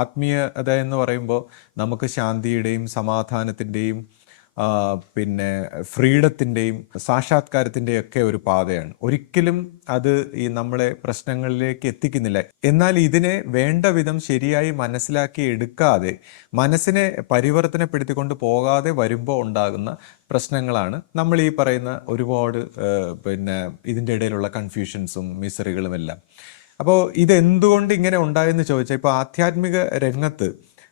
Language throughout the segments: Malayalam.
ആത്മീയത എന്ന് പറയുമ്പോൾ നമുക്ക് ശാന്തിയുടെയും സമാധാനത്തിന്റെയും പിന്നെ ഫ്രീഡത്തിന്റെയും സാക്ഷാത്കാരത്തിന്റെയും ഒക്കെ ഒരു പാതയാണ്. ഒരിക്കലും അത് ഈ നമ്മളെ പ്രശ്നങ്ങളിലേക്ക് എത്തിക്കുന്നില്ല. എന്നാൽ ഇതിനെ വേണ്ട വിധം ശരിയായി മനസ്സിലാക്കി എടുക്കാതെ മനസ്സിനെ പരിവർത്തനപ്പെടുത്തിക്കൊണ്ട് പോകാതെ വരുമ്പോൾ ഉണ്ടാകുന്ന പ്രശ്നങ്ങളാണ് നമ്മൾ ഈ പറയുന്ന ഒരുപാട് പിന്നെ ഇതിന്റെ ഇടയിലുള്ള കൺഫ്യൂഷൻസും മിസറികളും എല്ലാം. അപ്പോൾ ഇത് എന്തുകൊണ്ട് ഇങ്ങനെ ഉണ്ടായെന്ന് ചോദിച്ചാൽ ഇപ്പോൾ ആധ്യാത്മിക രംഗത്ത്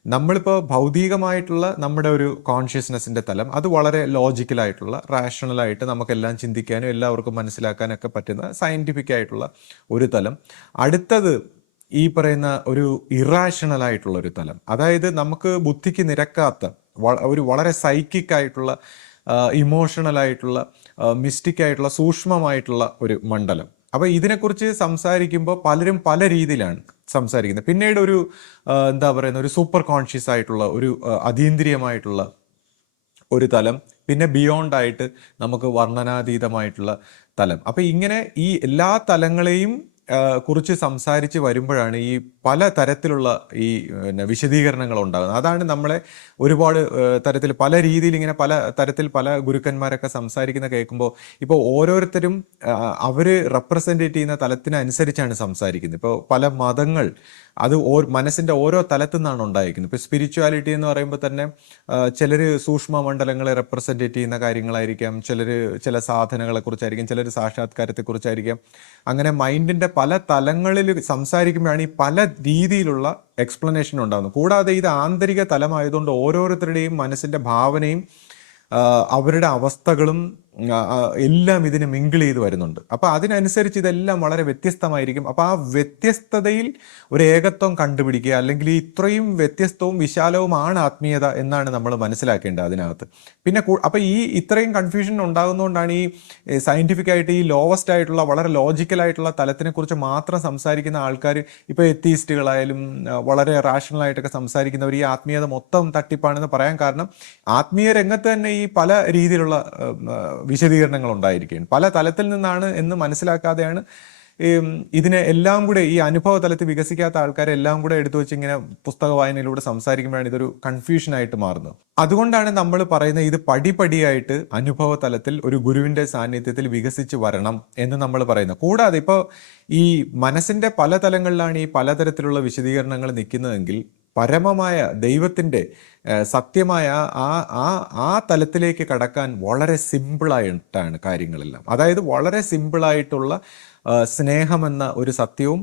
നമ്മളിപ്പോൾ ഭൗതികമായിട്ടുള്ള നമ്മുടെ ഒരു കോൺഷ്യസ്നെസ്സിന്റെ തലം അത് വളരെ ലോജിക്കലായിട്ടുള്ള റാഷണലായിട്ട് നമുക്കെല്ലാം ചിന്തിക്കാനും എല്ലാവർക്കും മനസ്സിലാക്കാനൊക്കെ പറ്റുന്ന സയന്റിഫിക് ആയിട്ടുള്ള ഒരു തലം. അടുത്തത് ഈ പറയുന്ന ഒരു ഇറാഷണൽ ആയിട്ടുള്ള ഒരു തലം. അതായത് നമുക്ക് ബുദ്ധിക്ക് നിരക്കാത്ത ഒരു വളരെ സൈക്കിക് ആയിട്ടുള്ള ഇമോഷണൽ ആയിട്ടുള്ള മിസ്റ്റിക് ആയിട്ടുള്ള സൂക്ഷ്മമായിട്ടുള്ള ഒരു മണ്ഡലം. അപ്പോൾ ഇതിനെക്കുറിച്ച് സംസാരിക്കുമ്പോൾ പലരും പല രീതിയിലാണ് സംസാരിക്കുന്നത്. പിന്നീട് ഒരു എന്താ പറയുന്ന ഒരു സൂപ്പർ കോൺഷ്യസ് ആയിട്ടുള്ള ഒരു അതീന്ദ്രിയമായിട്ടുള്ള ഒരു തലം പിന്നെ ബിയോണ്ട് ആയിട്ട് നമുക്ക് വർണനാതീതമായിട്ടുള്ള തലം. അപ്പം ഇങ്ങനെ ഈ എല്ലാ തലങ്ങളെയും കുറിച്ച് സംസാരിച്ച് വരുമ്പോഴാണ് ഈ പല തരത്തിലുള്ള ഈ പിന്നെ വിശദീകരണങ്ങൾ ഉണ്ടാകുന്നത്. അതാണ് നമ്മളെ ഒരുപാട് തരത്തിൽ പല രീതിയിൽ ഇങ്ങനെ പല തരത്തിൽ പല ഗുരുക്കന്മാരൊക്കെ സംസാരിക്കുന്ന കേൾക്കുമ്പോൾ ഇപ്പോൾ ഓരോരുത്തരും അവർ റെപ്രസെന്റേറ്റ് ചെയ്യുന്ന തലത്തിനനുസരിച്ചാണ് സംസാരിക്കുന്നത്. ഇപ്പോൾ പല മതങ്ങൾ അത് ഓ മനസ്സിന്റെ ഓരോ തലത്തു നിന്നാണ് ഉണ്ടായിരിക്കുന്നത്. ഇപ്പോൾ സ്പിരിച്വാലിറ്റി എന്ന് പറയുമ്പോൾ തന്നെ ചിലർ സൂക്ഷ്മ മണ്ഡലങ്ങളെ റെപ്രസെന്റേറ്റ് ചെയ്യുന്ന കാര്യങ്ങളായിരിക്കാം. ചിലർ ചില സാധനങ്ങളെക്കുറിച്ചായിരിക്കും ചിലർ സാക്ഷാത്കാരത്തെക്കുറിച്ചായിരിക്കാം. അങ്ങനെ മൈൻഡിന്റെ പല തലങ്ങളിൽ സംസാരിക്കുമ്പോഴാണ് ഈ പല രീതിയിലുള്ള എക്സ്പ്ലനേഷൻ ഉണ്ടാകുന്നത് കൂടാതെ ഇത് ആന്തരിക തലമായതുകൊണ്ട് ഓരോരുത്തരുടെയും മനസ്സിന്റെ ഭാവനയും അവരുടെ അവസ്ഥകളും എല്ലാം ഇതിന് മിങ്കിൾ ചെയ്ത് വരുന്നുണ്ട്. അപ്പോൾ അതിനനുസരിച്ച് ഇതെല്ലാം വളരെ വ്യത്യസ്തമായിരിക്കും. അപ്പോൾ ആ വ്യത്യസ്തതയിൽ ഒരു ഏകത്വം കണ്ടുപിടിക്കുക അല്ലെങ്കിൽ ഇത്രയും വ്യത്യസ്തവും വിശാലവുമാണ് ആത്മീയത എന്നാണ് നമ്മൾ മനസ്സിലാക്കേണ്ടത് അതിനകത്ത്. പിന്നെ അപ്പോൾ ഈ ഇത്രയും കൺഫ്യൂഷൻ ഉണ്ടാകുന്നതുകൊണ്ടാണ് ഈ സയന്റിഫിക് ആയിട്ട് ഈ ലോവസ്റ്റ് ആയിട്ടുള്ള വളരെ ലോജിക്കലായിട്ടുള്ള തലത്തിനെ കുറിച്ച് മാത്രം സംസാരിക്കുന്ന ആൾക്കാർ ഇപ്പോൾ എത്തീസ്റ്റുകളായാലും വളരെ റാഷണൽ ആയിട്ടൊക്കെ സംസാരിക്കുന്നവർ ഈ ആത്മീയത മൊത്തം തട്ടിപ്പാണെന്ന് പറയാൻ കാരണം ആത്മീയ രംഗത്ത് തന്നെ ഈ പല രീതിയിലുള്ള വിശദീകരണങ്ങൾ ഉണ്ടായിരിക്കുകയും പല തലത്തിൽ നിന്നാണ് എന്ന് മനസ്സിലാക്കാതെയാണ് ഇതിനെ എല്ലാം കൂടെ ഈ അനുഭവ തലത്തിൽ വികസിക്കാത്ത ആൾക്കാരെ എല്ലാം കൂടെ എടുത്തു വെച്ച് ഇങ്ങനെ പുസ്തക വായനയിലൂടെ സംസാരിക്കുമ്പോഴാണ് ഇതൊരു കൺഫ്യൂഷനായിട്ട് മാറുന്നത്. അതുകൊണ്ടാണ് നമ്മൾ പറയുന്നത് ഇത് പടിപടിയായിട്ട് അനുഭവ തലത്തിൽ ഒരു ഗുരുവിന്റെ സാന്നിധ്യത്തിൽ വികസിച്ച് വരണം എന്ന് നമ്മൾ പറയുന്നത്. കൂടാതെ ഇപ്പോൾ ഈ മനസ്സിന്റെ പല തലങ്ങളിലാണ് ഈ പലതരത്തിലുള്ള വിശദീകരണങ്ങൾ നിൽക്കുന്നതെങ്കിൽ പരമമായ ദൈവത്തിന്റെ സത്യമായ ആ ആ ആ തലത്തിലേക്ക് കടക്കാൻ വളരെ സിമ്പിളായിട്ടാണ് കാര്യങ്ങളെല്ലാം. അതായത് വളരെ സിമ്പിളായിട്ടുള്ള സ്നേഹമെന്ന ഒരു സത്യവും